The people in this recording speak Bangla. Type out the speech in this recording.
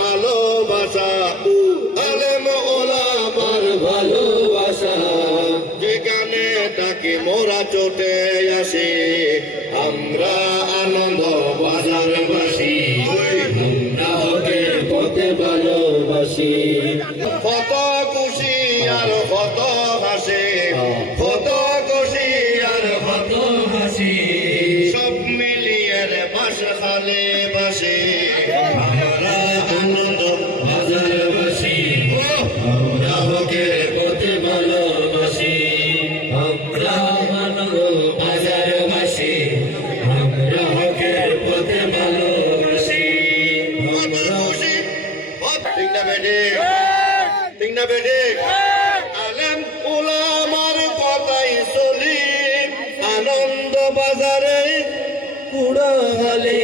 ভালোবাসা, আলেম ওলামার ভালোবাসা, যেখানে তাকে মোরা চোটে আসে, আমরা আনন্দ বাজারবাসী, আমরা হকের পথে ভালোবাসি। কত খুশি আর কত হাসে, কত খুশি আর কত হাসি, সব মিলিয়ে বাস খালে বাসে, আমরা আনন্দ বাজারবাসী, আমরা হকের পথে ভালোবাসি, আমরা আনন্দ বাজারবাসী, আমরা হকের পথে ভালোবাসি। ঠিক না বেটে, ঠিক না বেটে, আলেম ওলামার কথাই চলি, আনন্দ বাজারে কুড়ালে।